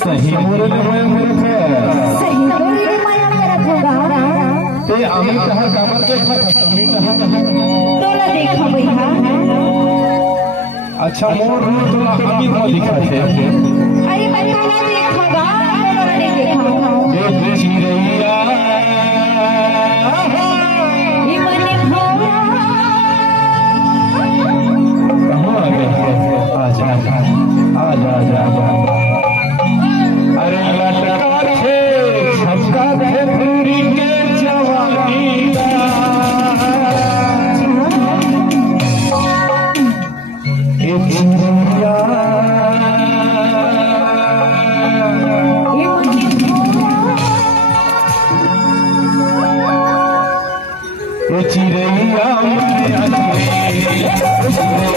सही मुरली माया करत होगा ते आम्ही कहा कामर के तुम्ही कहा तोला देखा भैया। अच्छा मोर तुला अमीर को दिखाते अरे मैं तोला देखा तोला नहीं देखा ये चिरैया ये मने भौरा कहाँ आ गए आजा आजा आजा आजा अरे लटका थे सबका पूरी के जवानी का ये चिरैया ये मने भौरा ये चिरैया मारे चिरैया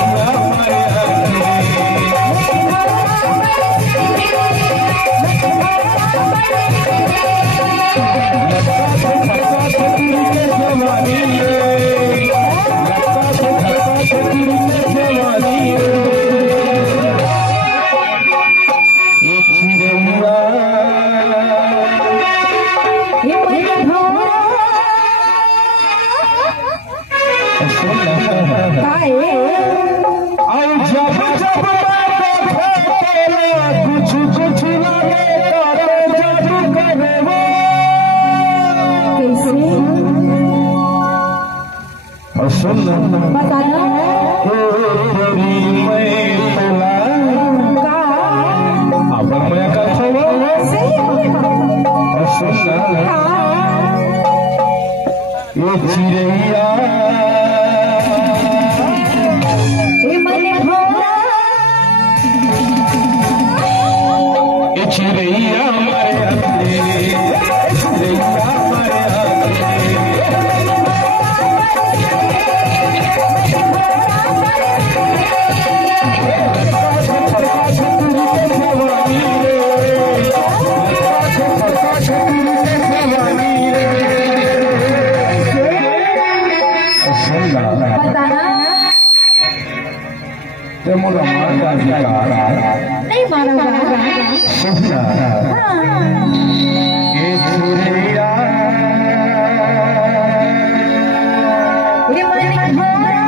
बताना ये चिरैया ये मने भौरा ये चिरैया मारे चिरैया मारे ते मोला मारता नहीं मारा सुना ये चिरैया ये मने भौरा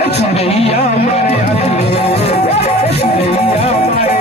ये चिरैया मारे चिरैया मारे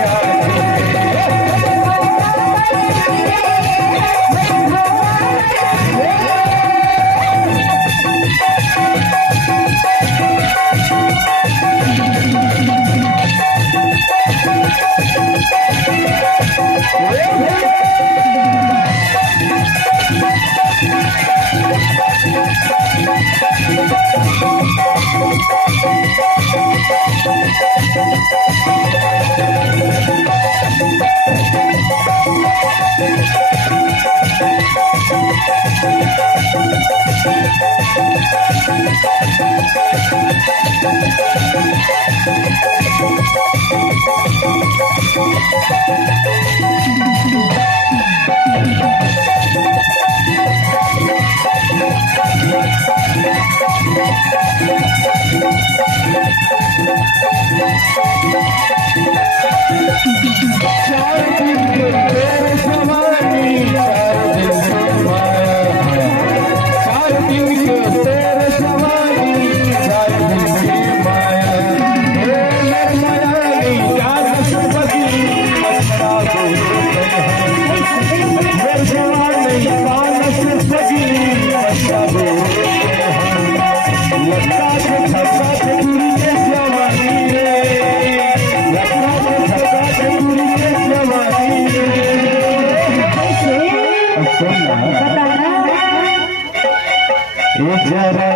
जरा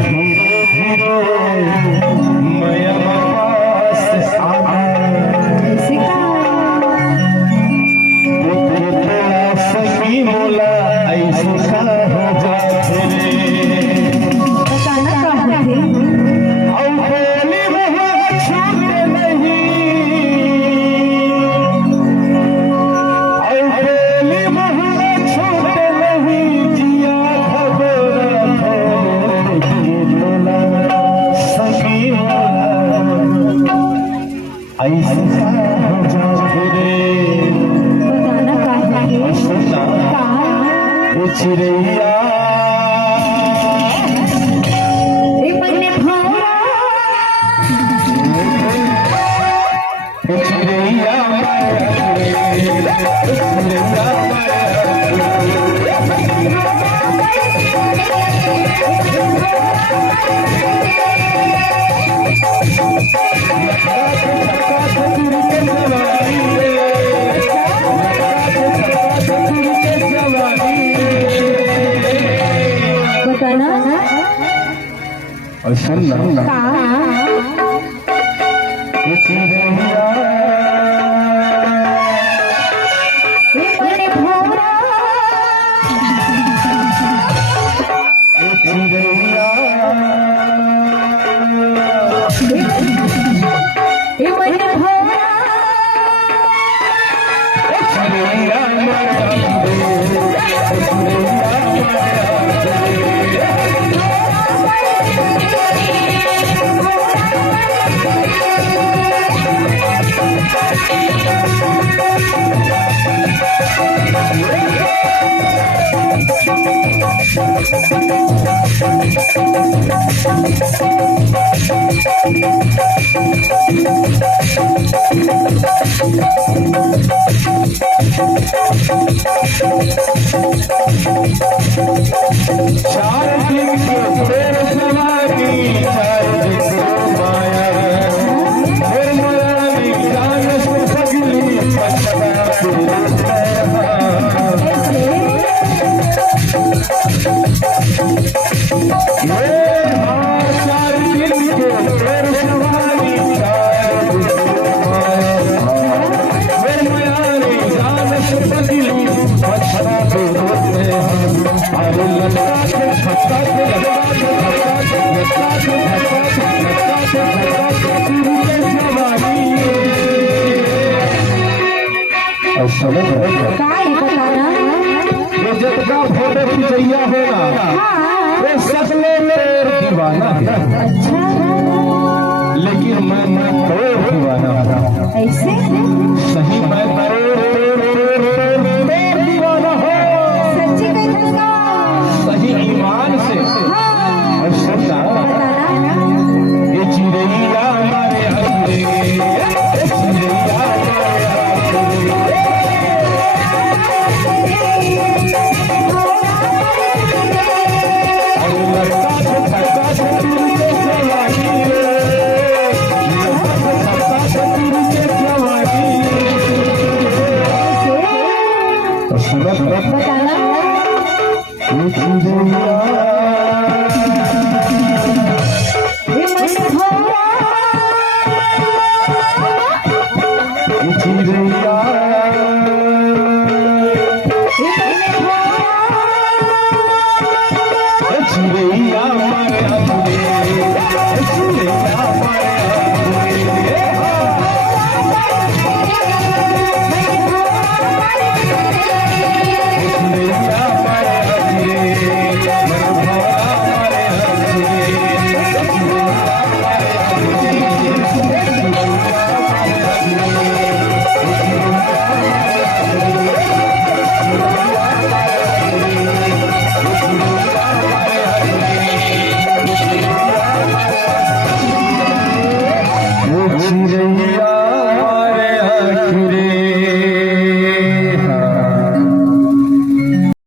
धीरे धीरे मैं पास सकी मोला ऐसा हो जाते जिया खबर और सुनना का मन भोरा मन भोरा चार दिन के तेरे सवारी चार दिन को माया फिर मरानी जान से सगली पछता चार दिन के तेरे सवारी चार दिन को माया फिर मरानी जान से सगली पछता अरे लगा के छक्का के लगा के छक्का के लगा के छक्का के छक्का के पूरी जवानी और समझ काय बताना ये जितना फोटो खिंचैया होगा वो सपने में दीवाना है अच्छा लेकिन मैं तो दीवाना हूँ ऐसे सही मैं